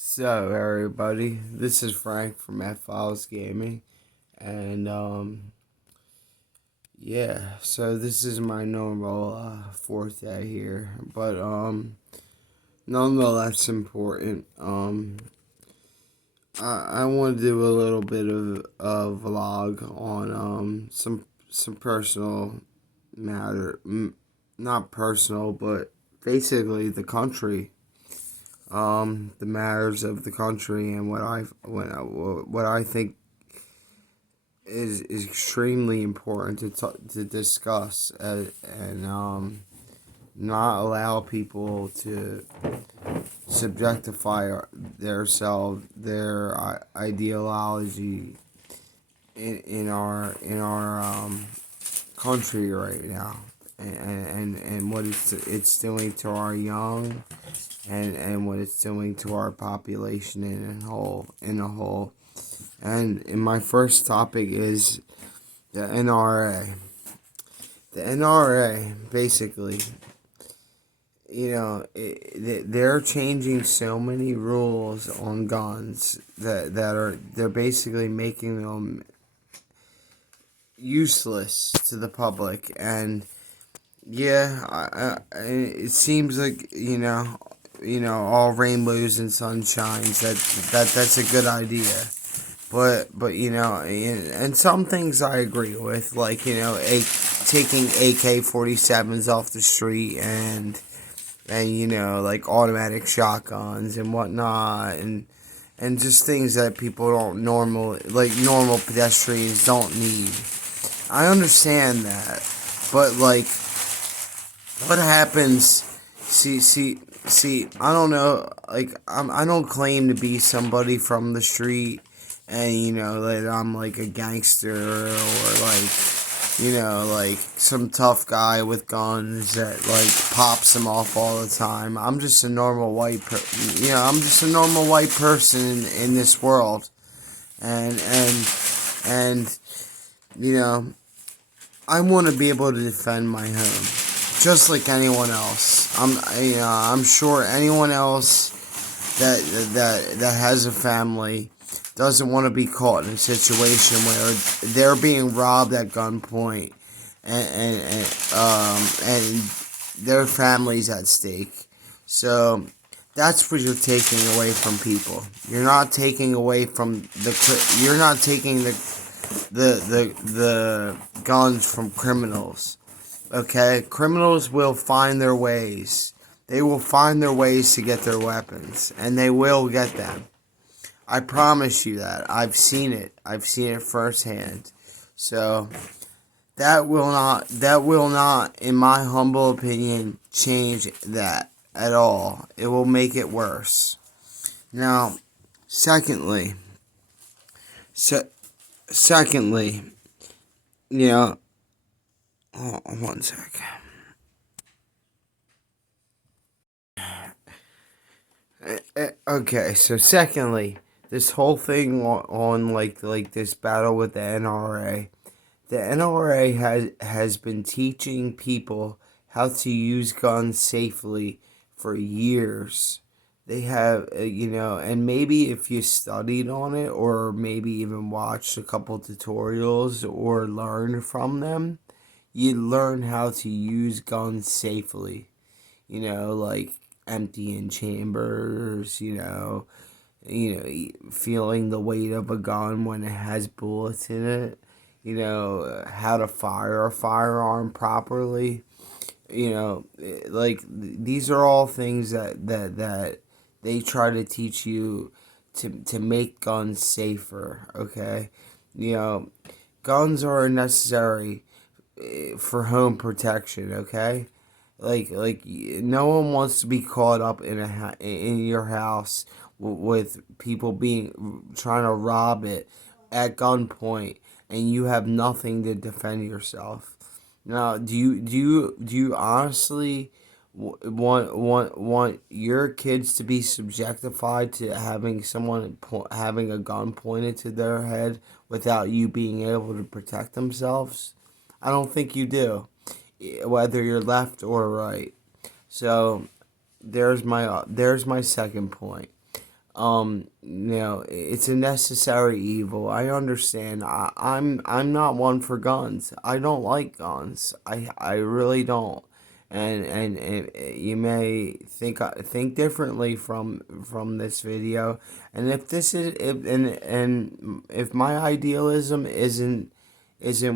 So everybody, this is Frank from F Files Gaming, and yeah, so this is my normal fourth day here, but nonetheless important. I want to do a little bit of a vlog on some personal matter, not personal, but basically the country, the matters of the country, and what I think is extremely important to discuss, and not allow people to subjectify their ideology in our country right now, and what it's doing to our young, and what it's doing to our population in a whole. And my first topic is the NRA. The NRA, basically, they're changing so many rules on guns they're basically making them useless to the public. And yeah, it seems like all rainbows and sunshines. That's a good idea. But and some things I agree with, like taking AK-47s off the street, and like automatic shotguns and whatnot, and just things that people don't normal pedestrians don't need. I understand that, but like, what happens? See. I don't know. Like, I don't claim to be somebody from the street, and that I'm like a gangster, or like some tough guy with guns that like pops them off all the time. I'm just a normal I'm just a normal white person in this world, and I want to be able to defend my home, just like anyone else. I'm sure anyone else that has a family doesn't want to be caught in a situation where they're being robbed at gunpoint, and their family's at stake. So that's what you're taking away from people. You're not taking away from you're not taking the guns from criminals. Okay? Criminals will find their ways. They will find their ways to get their weapons, and they will get them. I promise you that. I've seen it. I've seen it firsthand. So that will not, in my humble opinion, change that at all. It will make it worse. Now, secondly, secondly, one sec. Okay, so secondly, this whole thing on like this battle with the NRA. The NRA has been teaching people how to use guns safely for years. They have, and maybe if you studied on it, or maybe even watched a couple tutorials or learned from them, you learn how to use guns safely. Like emptying chambers, feeling the weight of a gun when it has bullets in it, how to fire a firearm properly. Like, these are all things that they try to teach you to make guns safer, okay? Guns are necessary for home protection, okay? Like no one wants to be caught up in your house with people being trying to rob it at gunpoint, and you have nothing to defend yourself. Now, do you honestly want your kids to be subjectified to having a gun pointed to their head without you being able to protect themselves? I don't think you do, whether you're left or right. So there's my second point. it's a necessary evil. I understand. I'm not one for guns. I don't like guns. I really don't. And you may think differently from this video. And if this is if my idealism isn't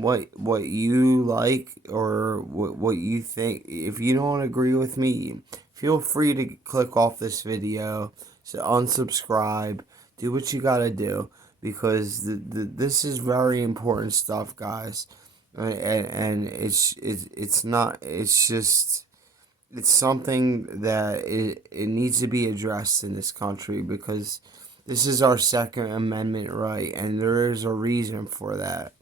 what you like, or what you think, if you don't agree with me, feel free to click off this video, so unsubscribe, do what you gotta do, because this is very important stuff, guys. And it's not, it's just, it's something that it needs to be addressed in this country, because this is our Second Amendment right, and there is a reason for that.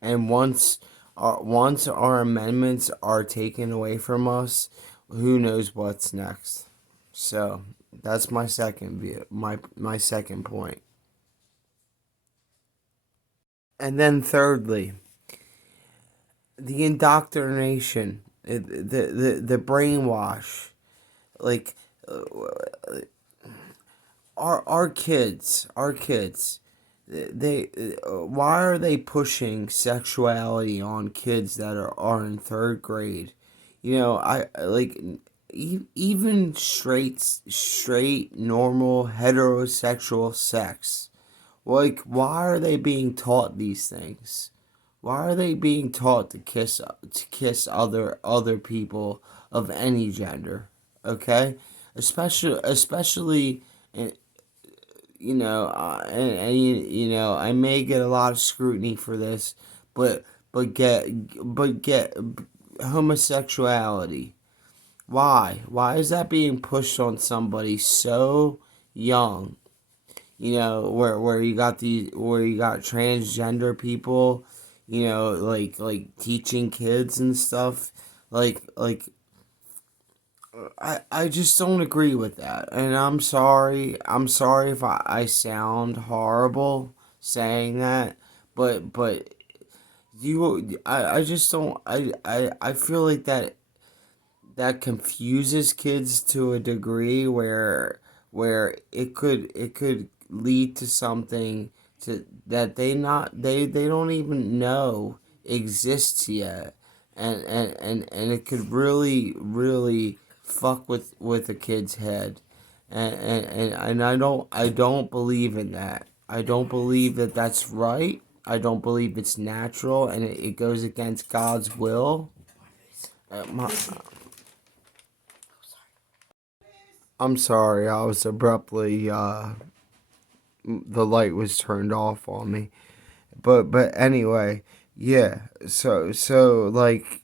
And once our amendments are taken away from us, who knows what's next. So that's my second view, my second point. And then thirdly, the indoctrination, the brainwash. Like, our kids, they why are they pushing sexuality on kids that are in third grade? I like, even straight normal heterosexual sex. Like, why are they being taught these things? Why are they being taught to kiss other people of any gender? Okay, especially, I may get a lot of scrutiny for this, but get homosexuality. Why is that being pushed on somebody so young? Where you got transgender people, like teaching kids and stuff. Like I just don't agree with that. And I'm sorry. I'm sorry if I sound horrible saying that, but I just don't, I feel like that confuses kids to a degree where it could lead to something that they don't even know exists yet, and it could really fuck with a kid's head, and I don't believe in that. I don't believe that that's right. I don't believe it's natural, and it goes against God's will. My, I'm sorry, I was abruptly, the light was turned off on me. But anyway, yeah. So like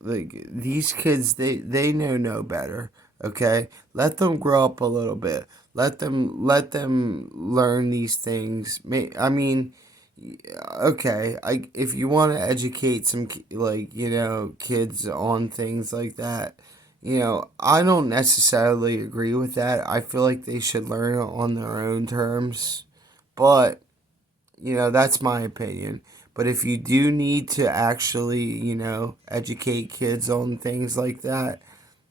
these kids, they know no better. Okay, let them grow up a little bit. Let them learn these things. I mean, okay. If you want to educate some kids on things like that, I don't necessarily agree with that. I feel like they should learn it on their own terms, but that's my opinion. But if you do need to actually, educate kids on things like that,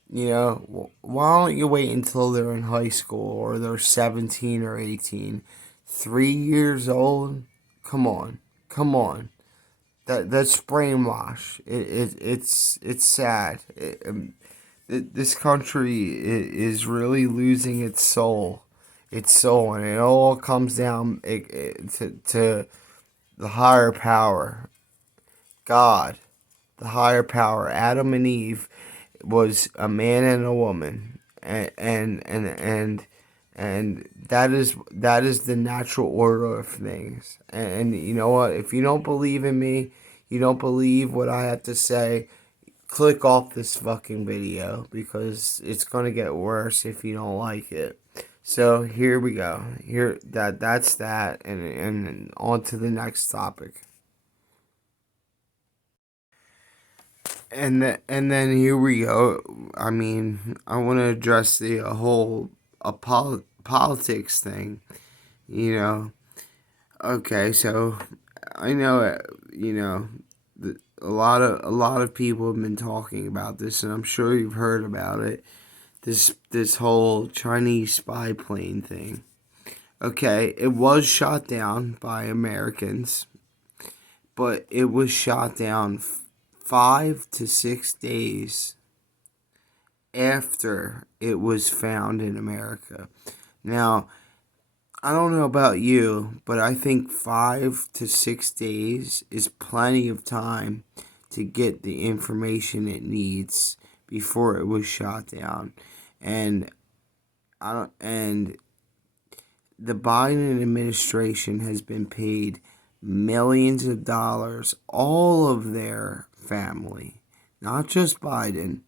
why don't you wait until they're in high school, or they're 17 or 18? 3 years old? Come on. Come on. That's brainwash. It's sad. This country is really losing its soul, and it all comes down, to the higher power, God, the higher power. Adam and Eve was a man and a woman, and that is the natural order of things. And you know what? If you don't believe in me, you don't believe what I have to say, click off this fucking video, because it's gonna get worse if you don't like it. So here we go. That's that, and on to the next topic. And then here we go. I mean, I want to address the whole politics thing. You know. Okay, so I know, a lot of people have been talking about this, and I'm sure you've heard about it. This whole Chinese spy plane thing. Okay, it was shot down by Americans, but it was shot down 5 to 6 days after it was found in America. Now, I don't know about you, but I think 5 to 6 days is plenty of time to get the information it needs before it was shot down. And I don't and the Biden administration has been paid millions of dollars, all of their family, not just Biden,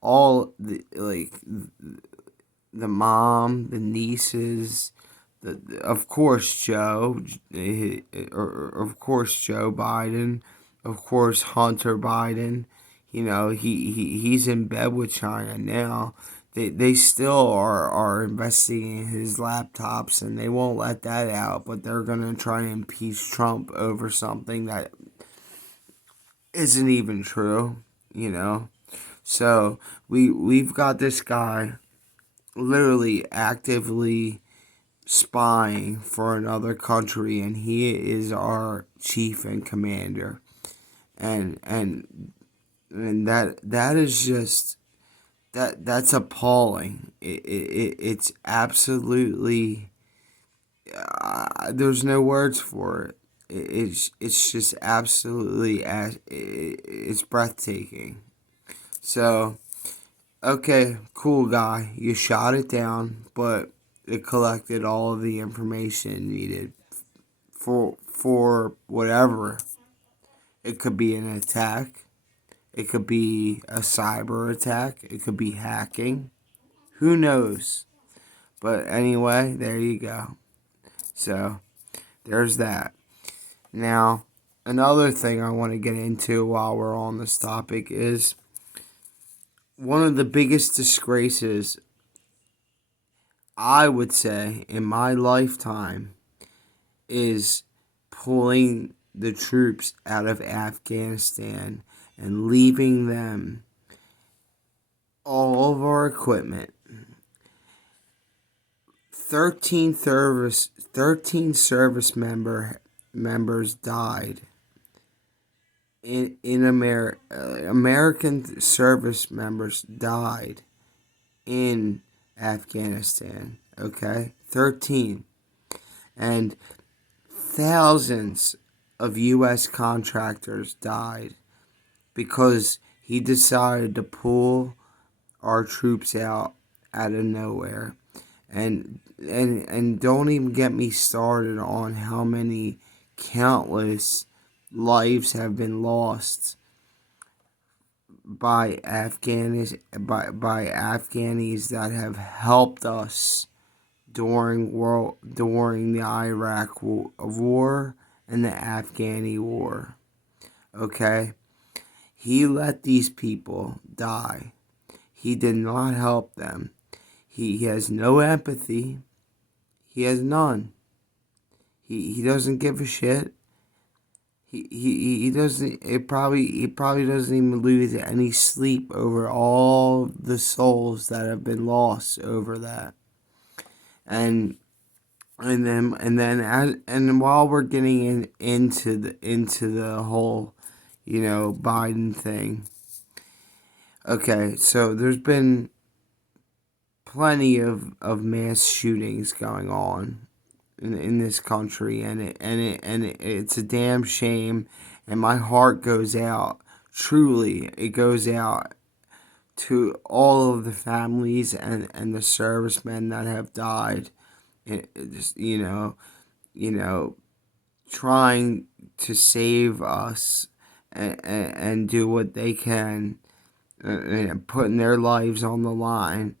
all the mom, the nieces, of course Joe, of course Joe Biden, of course Hunter Biden. He's in bed with China now. They still are investigating his laptops, and they won't let that out. But they're gonna try and impeach Trump over something that isn't even true. You know. So we've got this guy literally actively spying for another country, and he is our chief and commander, and that is just that's appalling. It's absolutely there's no words for it. It's just absolutely it's breathtaking. So okay, cool guy, you shot it down, but it collected all of the information needed for whatever. It could be an attack. It could be a cyber attack. It could be hacking. Who knows? But anyway, there you go. So there's that. Now, another thing I want to get into while we're on this topic is one of the biggest disgraces, I would say, in my lifetime is pulling the troops out of Afghanistan and leaving them all of our equipment. 13 service members died in America. American service members died in Afghanistan. Okay, 13, and thousands of U.S. contractors died because he decided to pull our troops out of nowhere. And don't even get me started on how many countless lives have been lost by Afghanis that have helped us during the Iraq war and the Afghani war. Okay? He let these people die. He did not help them. He has no empathy. He has none. He doesn't give a shit. He doesn't. He probably doesn't even lose any sleep over all the souls that have been lost over that. And while we're getting into the whole, Biden thing. Okay, so there's been plenty of mass shootings going on in this country, and it's a damn shame, and my heart goes out, truly it goes out to all of the families and the servicemen that have died, just, trying to save us, and do what they can, and putting their lives on the line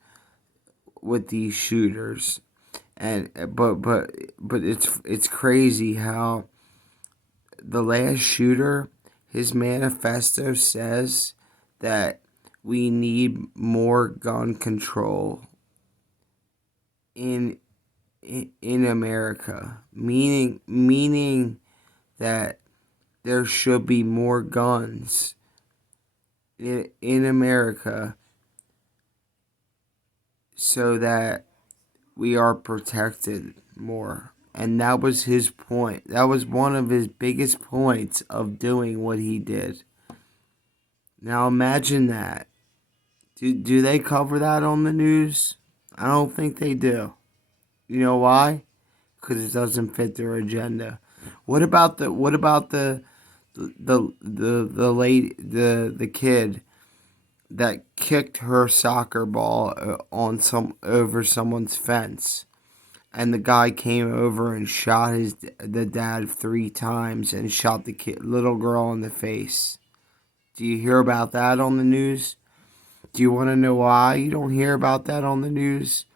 with these shooters. And but it's crazy how the last shooter, his manifesto says that we need more gun control in America, meaning that there should be more guns in America so that we are protected. more. And that was his point. That was one of his biggest points of doing what he did. Now imagine that. Do they cover that on the news? I don't think they do. You know why? Because it doesn't fit their agenda. What about the kid that kicked her soccer ball on some over someone's fence, and the guy came over and shot the dad 3 times and shot the little girl in the face? Do you hear about that on the news? Do you want to know why you don't hear about that on the news?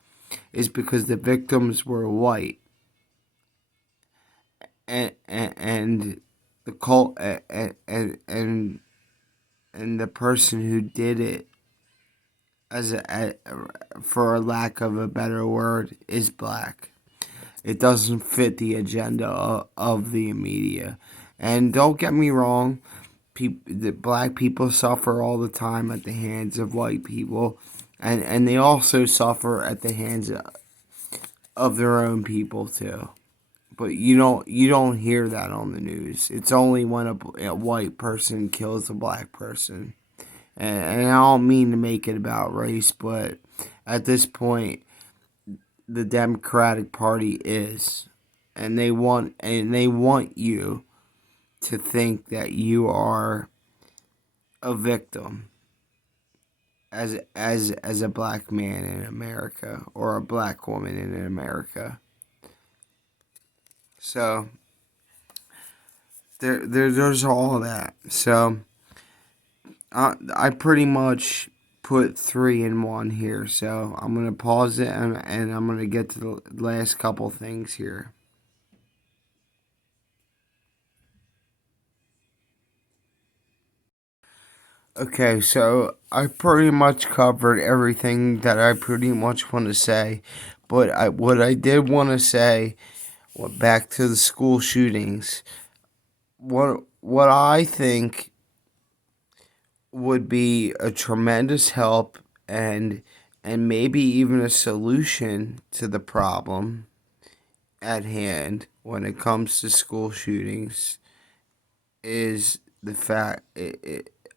It's because the victims were white, and the cult and the person who did it, for a lack of a better word, is black. It doesn't fit the agenda of the media. And don't get me wrong, the black people suffer all the time at the hands of white people, and they also suffer at the hands of their own people too. But you don't hear that on the news. It's only when a white person kills a black person. And I don't mean to make it about race, but at this point, the Democratic Party is, and they want you to think that you are a victim as a black man in America or a black woman in America. So there's all that. So I pretty much put 3 in 1 here. So I'm gonna pause it, and I'm gonna get to the last couple things here. Okay, so I pretty much covered everything that I pretty much want to say, but what I did want to say, back to the school shootings. What I think would be a tremendous help, and maybe even a solution to the problem at hand when it comes to school shootings, is the fact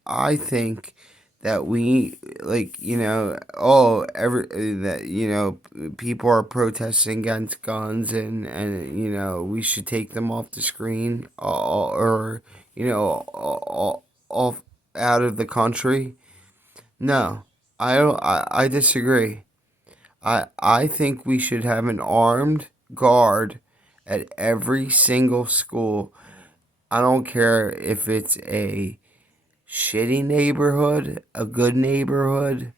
I think that we, like, every that people are protesting against guns, and we should take them off the screen, or off out of the country. No, I don't. I disagree. I think we should have an armed guard at every single school. I don't care if it's a shitty neighborhood, a good neighborhood,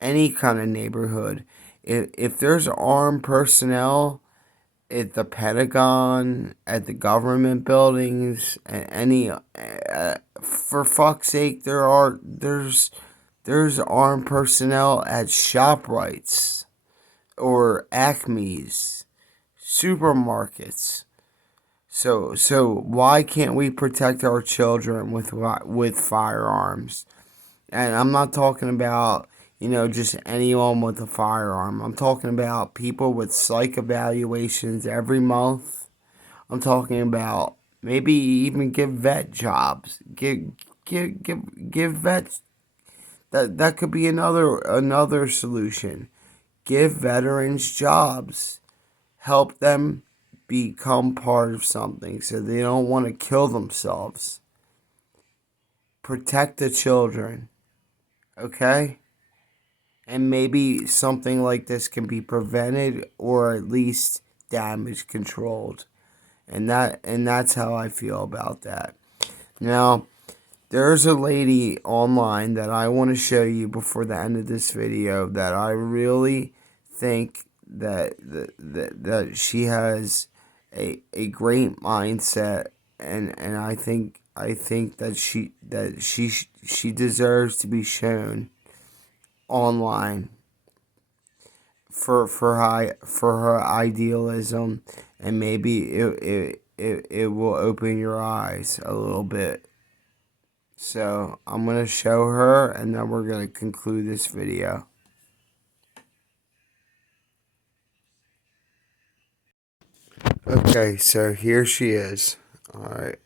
any kind of neighborhood. If there's armed personnel at the Pentagon, at the government buildings, for fuck's sake, there's armed personnel at ShopRites or Acme's, supermarkets. So why can't we protect our children with firearms? And I'm not talking about, just anyone with a firearm. I'm talking about people with psych evaluations every month. I'm talking about maybe even give vet jobs. Give vets, that could be another solution. Give veterans jobs. Help them become part of something so they don't want to kill themselves. Protect the children, okay? And maybe something like this can be prevented, or at least damage controlled. And that's how I feel about that. Now, there's a lady online that I want to show you before the end of this video that I really think that she has a great mindset, and I think that she deserves to be shown online for her idealism, and maybe it will open your eyes a little bit. So I'm gonna show her, and then we're gonna conclude this video. Okay, so here she is. Alright,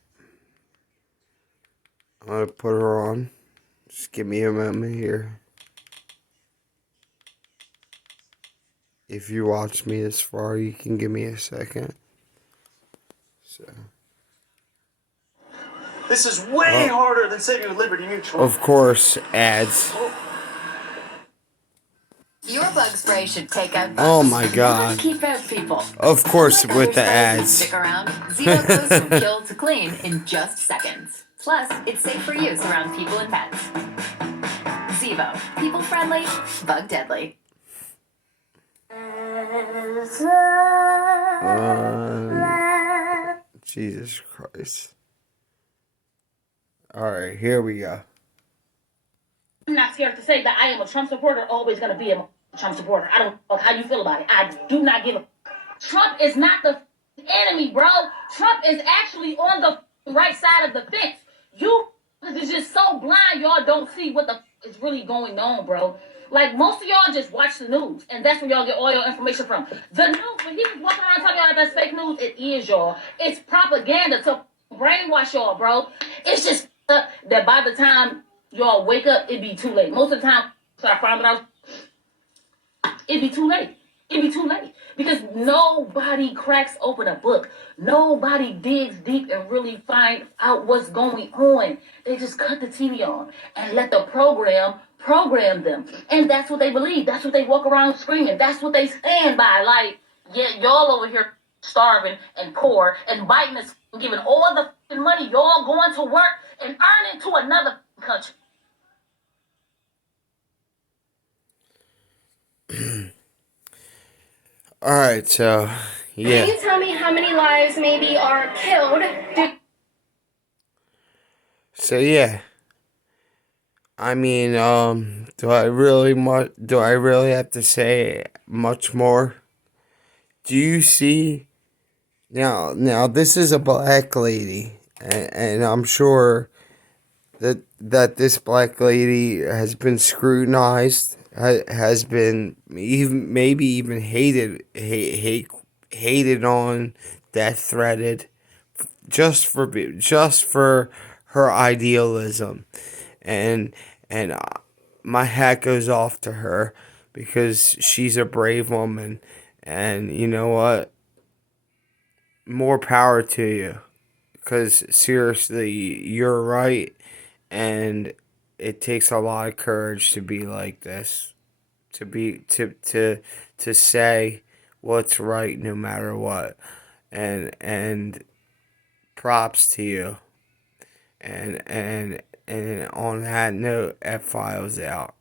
I'm gonna put her on. Just give me a moment here. If you watch me this far, you can give me a second. So, This is way harder than saving with Liberty Mutual. of course, ads. Your bug spray should take out bugs. Oh my god. Not keep out people. Of course, Unlike with other the sprays that ads. stick around, Zevo goes from kill to clean in just seconds. Plus, it's safe for use around people and pets. Zevo, people friendly, bug deadly. Jesus Christ. Alright, here we go. I'm not scared to say that I am a Trump supporter, always going to be a Trump supporter. I don't know how you feel about it. I do not give a. Trump is not the enemy, bro. Trump is actually on the right side of the fence. You is just so blind, y'all don't see what the is really going on, bro. Like, most of y'all just watch the news, and that's where y'all get all your information from. The news, when he was walking around telling y'all that's fake news, it is, y'all. It's propaganda to brainwash y'all, bro. It's just that by the time y'all wake up, it'd be too late. Most of the time, start finding out, it'd be too late. It'd be too late. Because nobody cracks open a book. Nobody digs deep and really find out what's going on. They just cut the TV on and let the program them. And that's what they believe. That's what they walk around screaming. That's what they stand by. Like, yeah, y'all over here starving and poor, and Biden is giving all the money, y'all going to work and earning to another country. Alright, so, yeah. Can you tell me how many lives maybe are killed? So, yeah. I mean, do I really have to say much more? Do you see now this is a black lady, and I'm sure that this black lady has been scrutinized, has been maybe even hated on, death threatened, just for her idealism, and my hat goes off to her because she's a brave woman, and you know what? More power to you, because seriously, you're right, and it takes a lot of courage to be like this, to say what's right no matter what, and props to you, and on that note, F Files out.